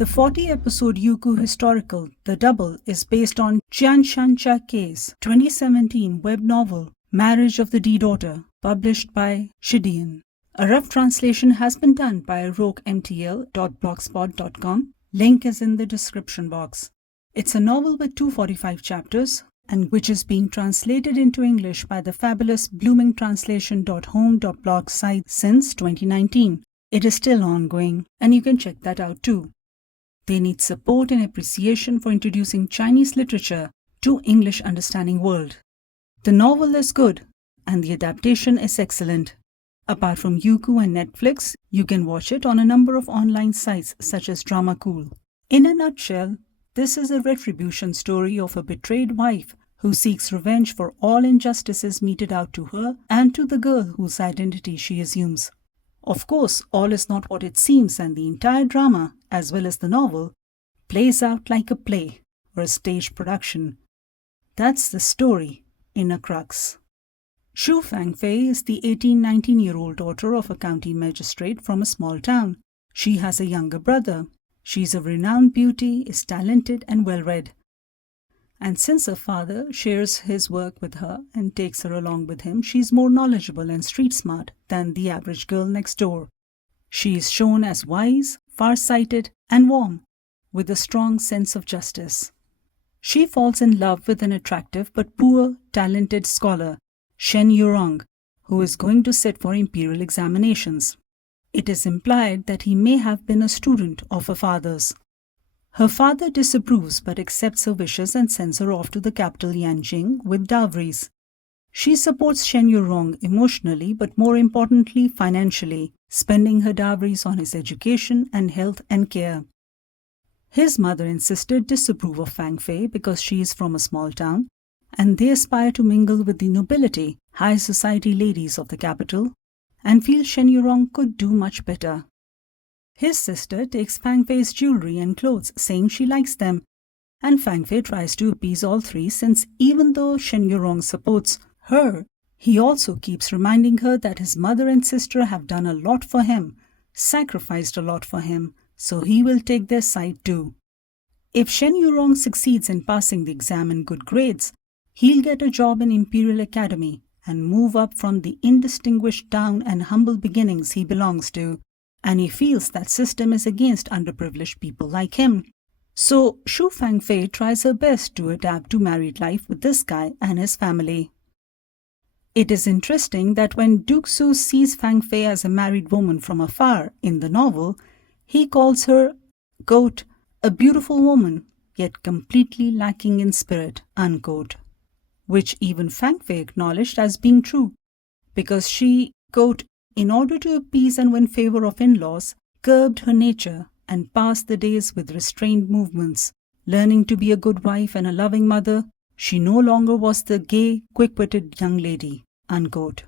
The 40-episode Youku historical, The Double, is based on千山茶客 2017 web novel, Marriageofdidaughter, published by Qian. A rough translation has been done by roakemtl.blogspot.com. Link is in the description box. It's a novel with 245 chapters, and which is being translated into English by the fabulous bloomingtranslation.home.blog site since 2019. It is still ongoing, and you can check that out too. They need support and appreciation for introducing Chinese literature to English understanding world. The novel is good, and the adaptation is excellent. Apart from Youku and Netflix, you can watch it on a number of online sites such as Drama Cool. In a nutshell, this is a retribution story of a betrayed wife who seeks revenge for all injustices meted out to her and to the girl whose identity she assumes. Of course, all is not what it seems, and the entire drama, as well as the novel, plays out like a play or a stage production. That's the story in a crux. Xue Fangfei is the 18-19-year-old daughter of a county magistrate from a small town. She has a younger brother. She is a renowned beauty, is talented and well-read. And since her father shares his work with her and takes her along with him, she is more knowledgeable and street-smart than the average girl next door. She is shown as wise, far-sighted and warm, with a strong sense of justice. She falls in love with an attractive but poor, talented scholar, Shen Yurong, who is going to sit for imperial examinations. It is implied that he may have been a student of her father's. Her father disapproves but accepts her wishes and sends her off to the capital Yanjing with dowries. She supports Shen Yurong emotionally but more importantly financially, spending her dowries on his education and health and care. His mother and sister disapprove of Fangfei because she is from a small town, and they aspire to mingle with the nobility, high society ladies of the capital, and feel Shen Yurong could do much better. His sister takes Fangfei's jewelry and clothes, saying she likes them, and Fangfei tries to appease all three since even though Shen Yurong supports her, he also keeps reminding her that his mother and sister have done a lot for him, sacrificed a lot for him, so he will take their side too. If Shen Yurong succeeds in passing the exam in good grades, he'll get a job in Imperial Academy and move up from the indistinguished town and humble beginnings he belongs to. And he feels that system is against underprivileged people like him. So Xue Fangfei tries her best to adapt to married life with this guy and his family. It is interesting that when Duke Xu sees Fangfei as a married woman from afar in the novel, he calls her, quote, a beautiful woman, yet completely lacking in spirit, unquote, which even Fangfei acknowledged as being true, because she, quote, in order to appease and win favor of in-laws, curbed her nature and passed the days with restrained movements. Learning to be a good wife and a loving mother, she no longer was the gay, quick-witted young lady, unquote.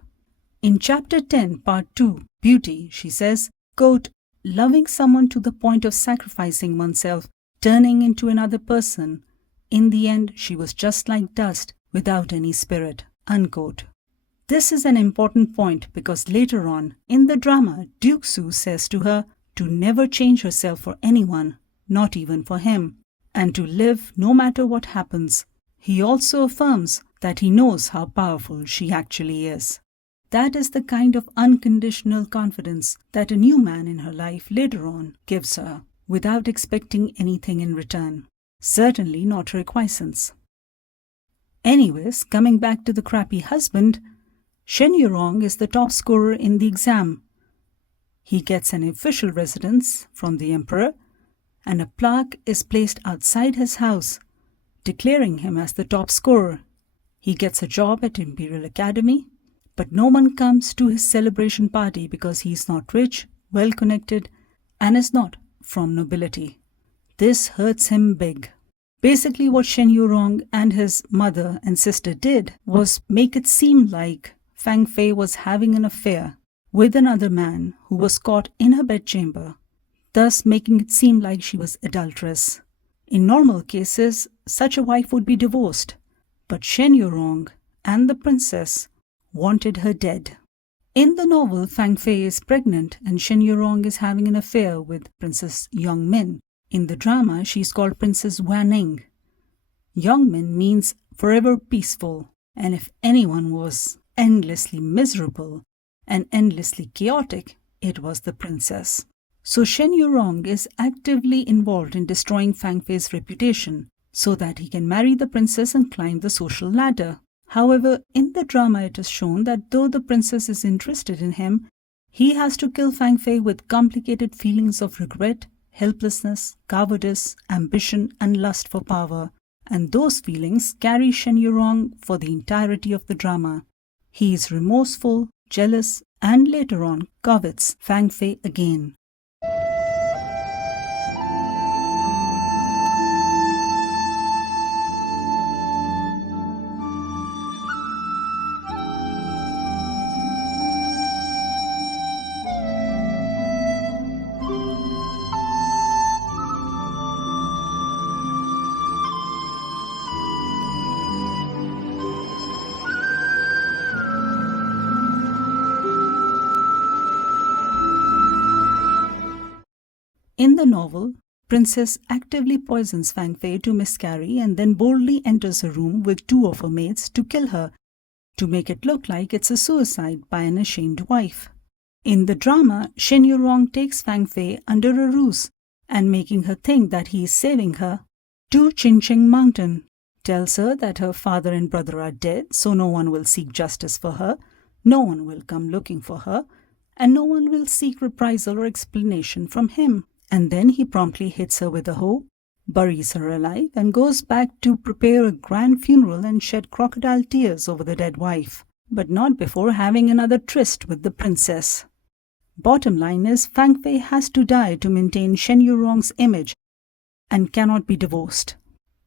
In Chapter 10, Part 2, Beauty, she says, quote, loving someone to the point of sacrificing oneself, turning into another person. In the end, she was just like dust, without any spirit, unquote. This is an important point because later on, in the drama, Duke Xu says to her to never change herself for anyone, not even for him, and to live no matter what happens. He also affirms that he knows how powerful she actually is. That is the kind of unconditional confidence that a new man in her life later on gives her, without expecting anything in return. Certainly not requiescence. Anyways, coming back to the crappy husband, Shen Yurong is the top scorer in the exam. He gets an official residence from the emperor, and a plaque is placed outside his house, declaring him as the top scorer. He gets a job at Imperial Academy, but no one comes to his celebration party because he is not rich, well-connected, and is not from nobility. This hurts him big. Basically, what Shen Yurong and his mother and sister did was make it seem like Fangfei was having an affair with another man who was caught in her bedchamber, thus making it seem like she was adulterous. In normal cases, such a wife would be divorced, but Shen Yurong and the princess wanted her dead. In the novel, Fangfei is pregnant and Shen Yurong is having an affair with Princess Yongmin. In the drama, she is called Princess Wanning. Yongmin means forever peaceful, and if anyone was endlessly miserable and endlessly chaotic, it was the princess. So Shen Yurong is actively involved in destroying Fangfei's reputation so that he can marry the princess and climb the social ladder. However, in the drama it is shown that though the princess is interested in him, he has to kill Fangfei with complicated feelings of regret, helplessness, cowardice, ambition and lust for power. And those feelings carry Shen Yurong for the entirety of the drama. He is remorseful, jealous, and later on covets Fangfei again. In the novel, Princess actively poisons Fangfei to miscarry and then boldly enters her room with 2 of her maids to kill her, to make it look like it's a suicide by an ashamed wife. In the drama, Shen Yurong takes Fangfei under a ruse and making her think that he is saving her to Qincheng Mountain, tells her that her father and brother are dead, so no one will seek justice for her, no one will come looking for her, and no one will seek reprisal or explanation from him. And then he promptly hits her with a hoe, buries her alive, and goes back to prepare a grand funeral and shed crocodile tears over the dead wife, but not before having another tryst with the princess. Bottom line is, Fangfei has to die to maintain Shen Yurong's image and cannot be divorced.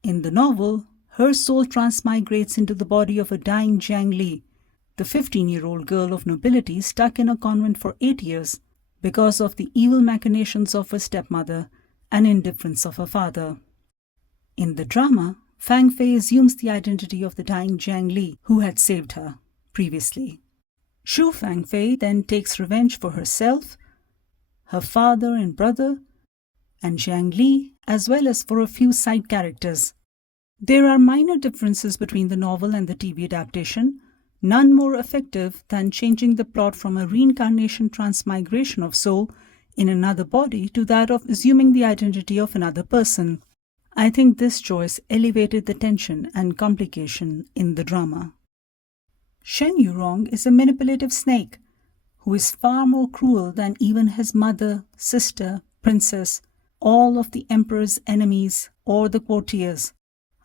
In the novel, her soul transmigrates into the body of a dying Jiang Li, the 15-year-old girl of nobility stuck in a convent for 8 years, because of the evil machinations of her stepmother and indifference of her father. In the drama, Fangfei assumes the identity of the dying Jiang Li, who had saved her previously. Xue Fangfei then takes revenge for herself, her father and brother, and Jiang Li, as well as for a few side characters. There are minor differences between the novel and the TV adaptation, none more effective than changing the plot from a reincarnation transmigration of soul in another body to that of assuming the identity of another person. I think this choice elevated the tension and complication in the drama. Shen Yurong is a manipulative snake who is far more cruel than even his mother, sister, princess, all of the emperor's enemies or the courtiers.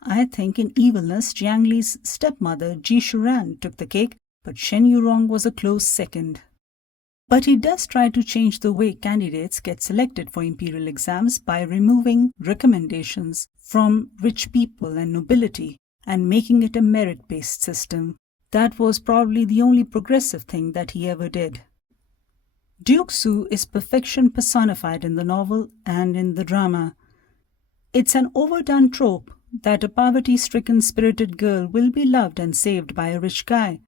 I think in evilness, Jiang Li's stepmother, Shan, took the cake, but Shen Yurong was a close second. But he does try to change the way candidates get selected for imperial exams by removing recommendations from rich people and nobility and making it a merit-based system. That was probably the only progressive thing that he ever did. Duke Xue is perfection personified in the novel and in the drama. It's an overdone trope that a poverty-stricken spirited girl will be loved and saved by a rich guy.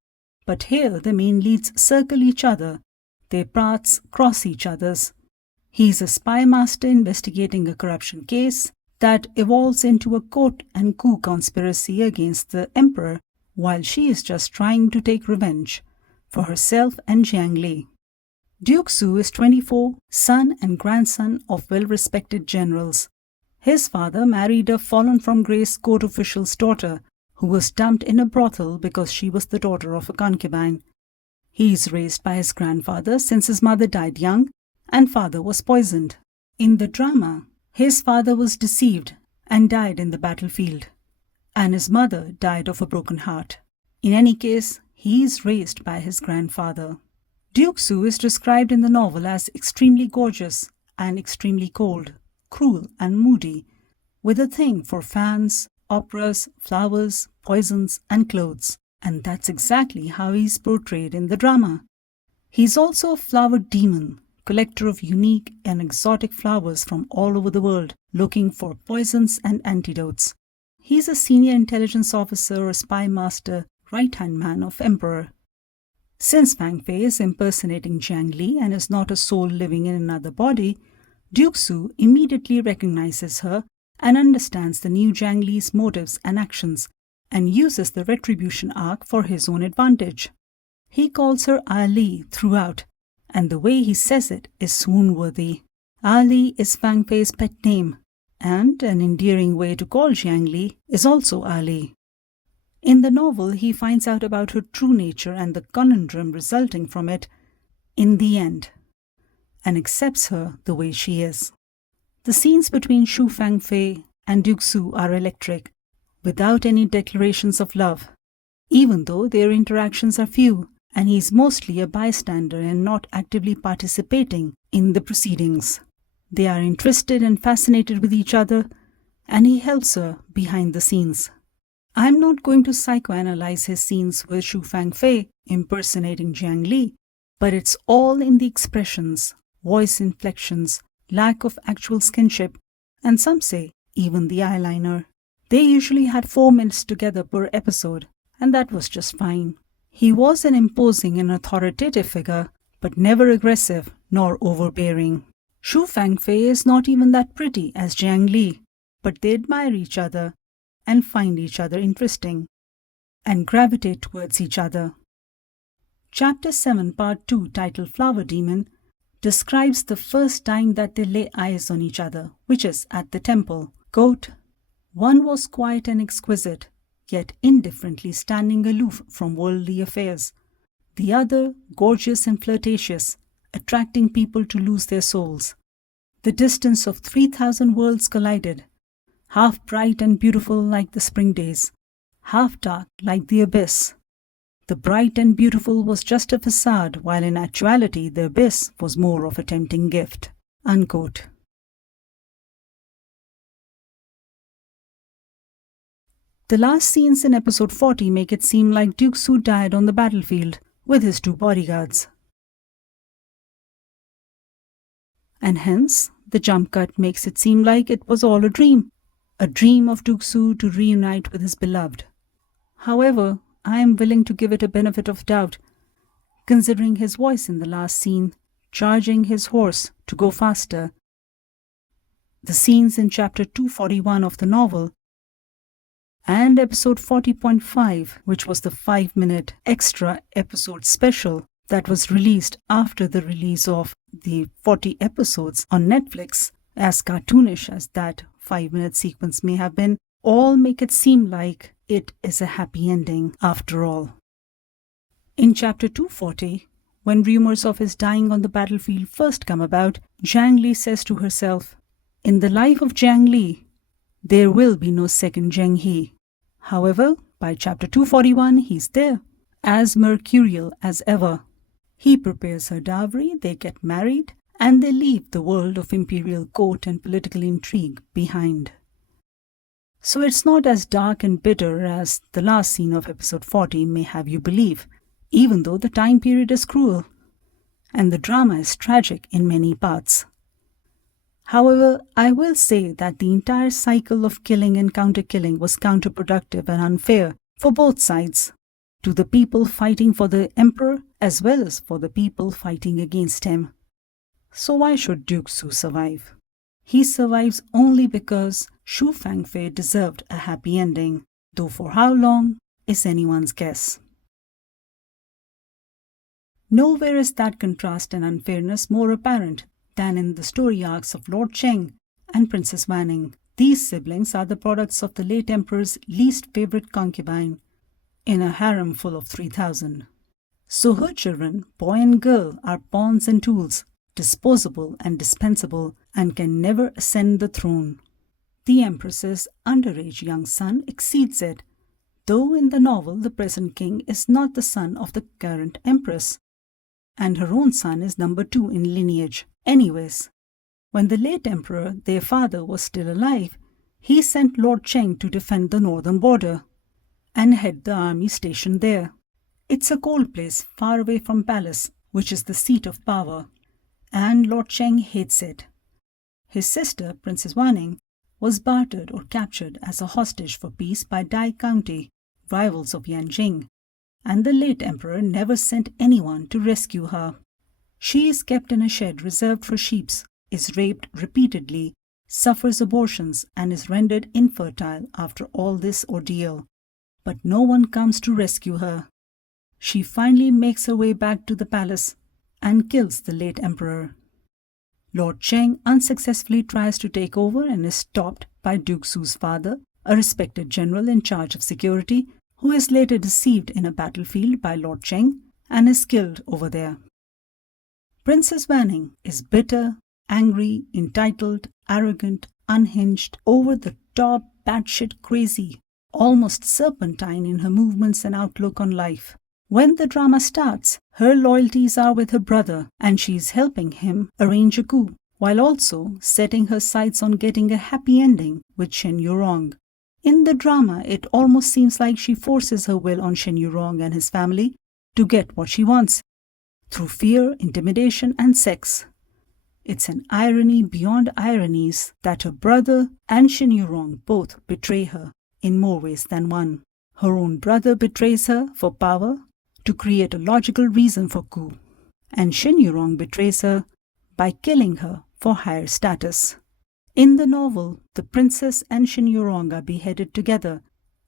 But here the main leads circle each other, their paths cross each other's. He's a spymaster investigating a corruption case that evolves into a court and coup conspiracy against the emperor, while she is just trying to take revenge for herself and Jiang Li. Duke Xue is 24, son and grandson of well-respected generals. His father married a fallen-from-grace court official's daughter, who was dumped in a brothel because she was the daughter of a concubine. He is raised by his grandfather since his mother died young and father was poisoned. In the drama, his father was deceived and died in the battlefield, and his mother died of a broken heart. In any case, he is raised by his grandfather. Duke Xue is described in the novel as extremely gorgeous and extremely cold, cruel and moody, with a thing for fans, operas, flowers, poisons and clothes. And that's exactly how he's portrayed in the drama. He's also a flower demon, collector of unique and exotic flowers from all over the world, looking for poisons and antidotes. He's a senior intelligence officer or spymaster, right-hand man of emperor. Since Fangfei is impersonating Jiang Li and is not a soul living in another body, Duke Xue immediately recognizes her and understands the new Jiang Li's motives and actions, and uses the retribution arc for his own advantage. He calls her Ali throughout, and the way he says it is swoon-worthy. Ali is Fangfei's pet name, and an endearing way to call Jiang Li is also Ali. In the novel, he finds out about her true nature and the conundrum resulting from it in the end, and accepts her the way she is. The scenes between Xue Fangfei and Duke Xue are electric, without any declarations of love, even though their interactions are few, and he is mostly a bystander and not actively participating in the proceedings. They are interested and fascinated with each other, and he helps her behind the scenes. I am not going to psychoanalyze his scenes with Xue Fangfei impersonating Jiang Li, but it's all in the expressions, voice inflections, lack of actual skinship, and some say even the eyeliner. They usually had 4 minutes together per episode, and that was just fine. He was an imposing and authoritative figure, but never aggressive nor overbearing. Xue Fangfei is not even that pretty as Jiang Li, but they admire each other and find each other interesting, and gravitate towards each other. Chapter 7, Part 2, titled Flower Demon, describes the first time that they lay eyes on each other, which is at the temple. Quote, "One was quiet and exquisite, yet indifferently standing aloof from worldly affairs. The other, gorgeous and flirtatious, attracting people to lose their souls. The distance of 3,000 worlds collided, half bright and beautiful like the spring days, half dark like the abyss. The bright and beautiful was just a facade, while in actuality the abyss was more of a tempting gift." Unquote. The last scenes in episode 40 make it seem like Duke Xue died on the battlefield with his 2 bodyguards. And hence, the jump cut makes it seem like it was all a dream of Duke Xue to reunite with his beloved. However, I am willing to give it a benefit of doubt, considering his voice in the last scene, charging his horse to go faster, the scenes in chapter 241 of the novel, and episode 40.5, which was the 5-minute extra episode special that was released after the release of the 40 episodes on Netflix, as cartoonish as that 5-minute sequence may have been, all make it seem like it is a happy ending after all. In chapter 240, when rumors of his dying on the battlefield first come about, Jiang Li says to herself, "In the life of Jiang Li, there will be no second Zheng He." However, by chapter 241, he's there, as mercurial as ever. He prepares her dowry, they get married, and they leave the world of imperial court and political intrigue behind. So it's not as dark and bitter as the last scene of episode 40 may have you believe, even though the time period is cruel, and the drama is tragic in many parts. However, I will say that the entire cycle of killing and counter-killing was counterproductive and unfair for both sides, to the people fighting for the emperor as well as for the people fighting against him. So why should Duke Xue survive? He survives only because Xue Fangfei deserved a happy ending, though for how long is anyone's guess. Nowhere is that contrast and unfairness more apparent than in the story arcs of Lord Chen and Princess Wanning. These siblings are the products of the late emperor's least favorite concubine in a harem full of 3,000. So her children, boy and girl, are pawns and tools, disposable and dispensable, and can never ascend the throne. The empress's underage young son exceeds it, though in the novel the present king is not the son of the current empress, and her own son is number 2 in lineage. Anyways, when the late emperor, their father, was still alive, he sent Lord Chen to defend the northern border and head the army stationed there. It's a cold place far away from palace, which is the seat of power, and Lord Chen hates it. His sister, Princess Wanning, was bartered or captured as a hostage for peace by Dai County, rivals of Yanjing, and the late emperor never sent anyone to rescue her. She is kept in a shed reserved for sheep is raped repeatedly, suffers abortions, and is rendered infertile after all this ordeal. But no one comes to rescue her. She finally makes her way back to the palace and kills the late emperor. Lord Chen unsuccessfully tries to take over and is stopped by Duke Xu's father, a respected general in charge of security, who is later deceived in a battlefield by Lord Chen and is killed over there. Princess Wanning is bitter, angry, entitled, arrogant, unhinged, over-the-top, batshit crazy, almost serpentine in her movements and outlook on life. When the drama starts, her loyalties are with her brother and she is helping him arrange a coup, while also setting her sights on getting a happy ending with Shen Yurong. In the drama, it almost seems like she forces her will on Shen Yurong and his family to get what she wants, through fear, intimidation, and sex. It's an irony beyond ironies that her brother and Shen Yurong both betray her in more ways than one. Her own brother betrays her for power, to create a logical reason for coup, and Shen Yurong betrays her by killing her for higher status. In the novel, the princess and Shen Yurong are beheaded together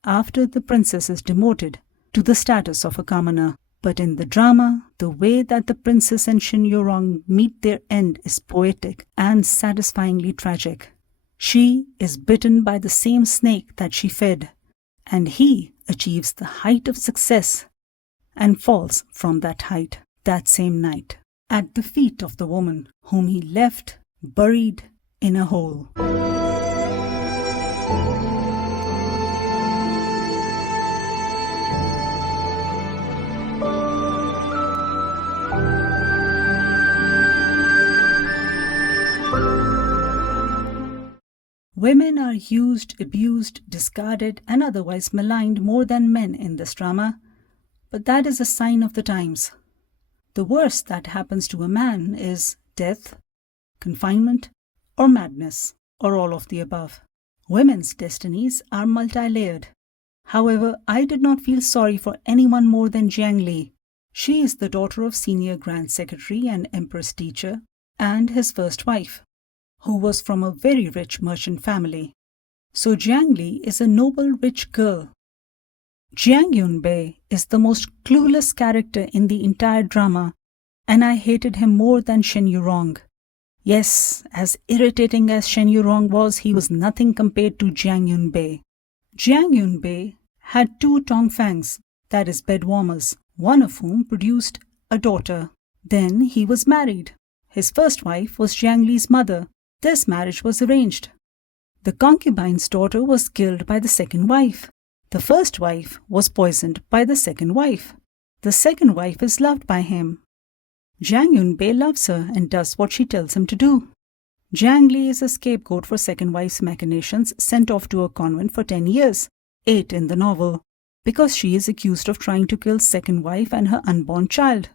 after the princess is demoted to the status of a commoner. But in the drama, the way that the princess and Shen Yurong meet their end is poetic and satisfyingly tragic. She is bitten by the same snake that she fed, and he achieves the height of success and falls from that height that same night at the feet of the woman whom he left buried in a hole. Women are used, abused, discarded, and otherwise maligned more than men in this drama, but that is a sign of the times. The worst that happens to a man is death, confinement, or madness, or all of the above. Women's destinies are multi-layered. However, I did not feel sorry for anyone more than Jiang Li. She is the daughter of Senior Grand Secretary and Emperor's teacher, and his first wife, who was from a very rich merchant family. So Jiang Li is a noble, rich girl. Jiang Yunbei is the most clueless character in the entire drama, and I hated him more than Shen Yurong. Yes, as irritating as Shen Yurong was, he was nothing compared to Jiang Yunbei. Jiang Yunbei had 2 tongfangs, that is bed warmers, one of whom produced a daughter. Then he was married. His first wife was Jiang Li's mother. This marriage was arranged. The concubine's daughter was killed by the second wife. The first wife was poisoned by the second wife. The second wife is loved by him. Jiang Yunbei loves her and does what she tells him to do. Jiang Li is a scapegoat for second wife's machinations, sent off to a convent for 10 years, 8 in the novel, because she is accused of trying to kill second wife and her unborn child.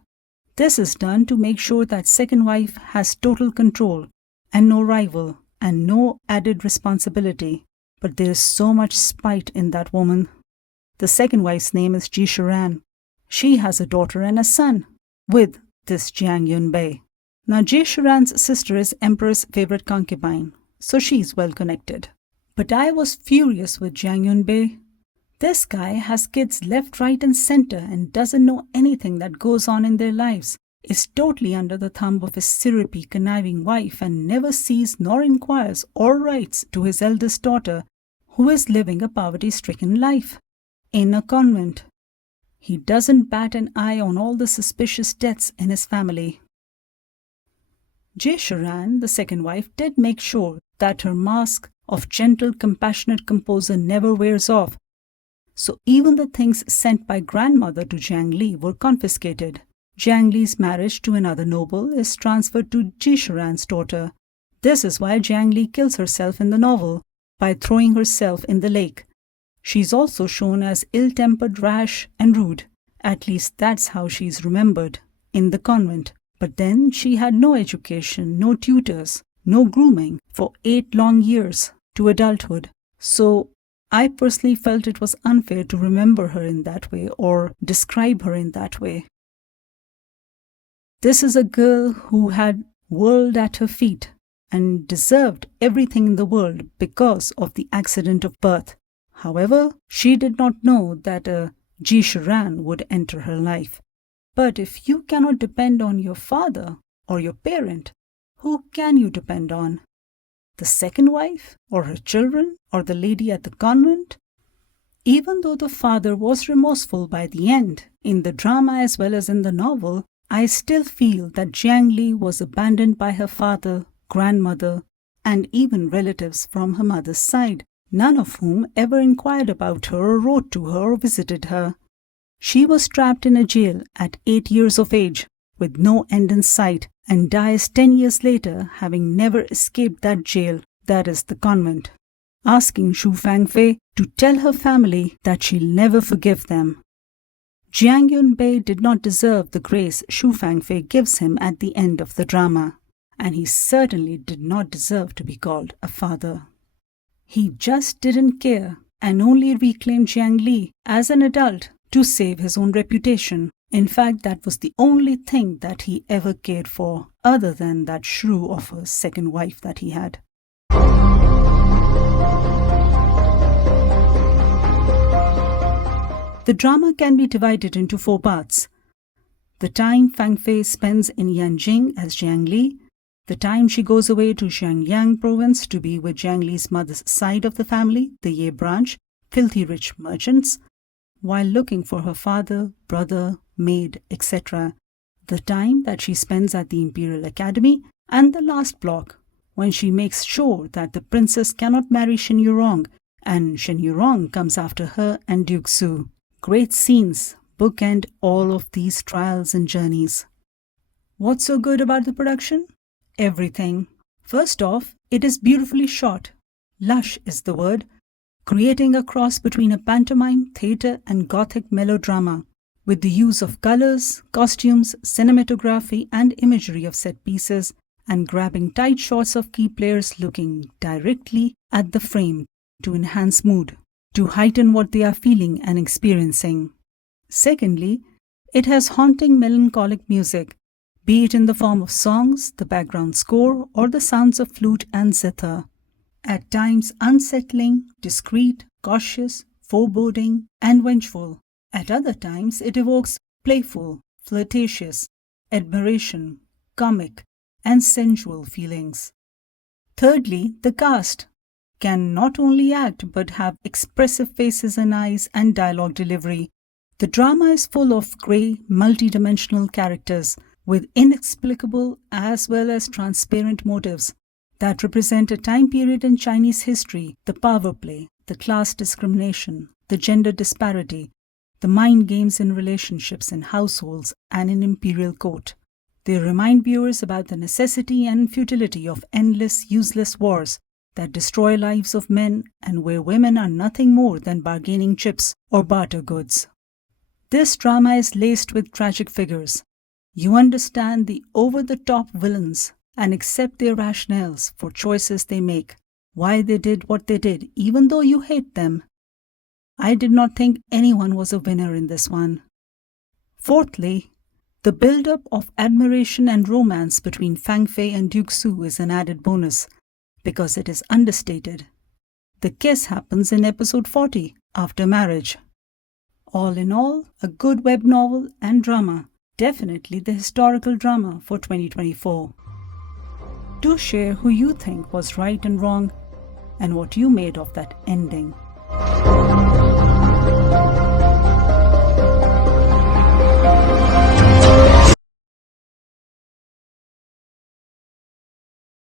This is done to make sure that second wife has total control and no rival and no added responsibility. But there is so much spite in that woman. The second wife's name is Jishiran. She has a daughter and a son with this Jiang Yunbei. Now Jishiran's sister is Emperor's favorite concubine, so she's well connected. But I was furious with Jiang Yunbei. This guy has kids left, right and center and doesn't know anything that goes on in their lives, is totally under the thumb of his syrupy, conniving wife and never sees nor inquires or writes to his eldest daughter, who is living a poverty-stricken life in a convent. He doesn't bat an eye on all the suspicious deaths in his family. Jishiran, the second wife, did make sure that her mask of gentle, compassionate composer never wears off. So even the things sent by grandmother to Jiang Li were confiscated. Jiang Li's marriage to another noble is transferred to Jishiran's daughter. This is why Jiang Li kills herself in the novel, by throwing herself in the lake. She's also shown as ill-tempered, rash, and rude. At least that's how she's remembered in the convent. But then she had no education, no tutors, no grooming for 8 long years to adulthood. So I personally felt it was unfair to remember her in that way or describe her in that way. This is a girl who had world at her feet and deserved everything in the world because of the accident of birth. However, she did not know that a Jishuran would enter her life. But if you cannot depend on your father or your parent, who can you depend on? The second wife, or her children, or the lady at the convent? Even though the father was remorseful by the end, in the drama as well as in the novel, I still feel that Jiang Li was abandoned by her father, grandmother, and even relatives from her mother's side, none of whom ever inquired about her or wrote to her or visited her. She was trapped in a jail at 8 years of age, with no end in sight, and dies 10 years later, having never escaped that jail, that is the convent, asking Xue Fangfei to tell her family that she'll never forgive them. Jiang Yunbei did not deserve the grace Xue Fangfei gives him at the end of the drama, and he certainly did not deserve to be called a father. He just didn't care and only reclaimed Jiang Li as an adult to save his own reputation. In fact, that was the only thing that he ever cared for, other than that shrew of a second wife that he had. The drama can be divided into 4 parts. The time Fangfei spends in Yanjing as Jiang Li, the time she goes away to Xiangyang province to be with Jiang Li's mother's side of the family, the Ye branch, filthy rich merchants, while looking for her father, brother, maid, etc., the time that she spends at the Imperial Academy, and the last block, when she makes sure that the princess cannot marry Shen Yurong, and Shen Yurong comes after her and Duke Su. Great scenes bookend all of these trials and journeys. What's so good about the production? Everything. First off, it is beautifully shot. Lush is the word, creating a cross between a pantomime, theatre and gothic melodrama, with the use of colors, costumes, cinematography and imagery of set pieces, and grabbing tight shots of key players looking directly at the frame to enhance mood, to heighten what they are feeling and experiencing. Secondly, it has haunting melancholic music, be it in the form of songs, the background score, or the sounds of flute and zither. At times unsettling, discreet, cautious, foreboding, and vengeful. At other times it evokes playful, flirtatious, admiration, comic, and sensual feelings. Thirdly, the cast can not only act but have expressive faces and eyes and dialogue delivery. The drama is full of grey, multi-dimensional characters with inexplicable as well as transparent motives that represent a time period in Chinese history, the power play, the class discrimination, the gender disparity, the mind games in relationships in households and in imperial court. They remind viewers about the necessity and futility of endless, useless wars that destroy lives of men and where women are nothing more than bargaining chips or barter goods. This drama is laced with tragic figures. You understand the over-the-top villains and accept their rationales for choices they make, why they did what they did, even though you hate them. I did not think anyone was a winner in this one. Fourthly, the build-up of admiration and romance between Fangfei and Duke Su is an added bonus, because it is understated. The kiss happens in episode 40, after marriage. All in all, a good web novel and drama. Definitely the historical drama for 2024. Do share who you think was right and wrong and what you made of that ending.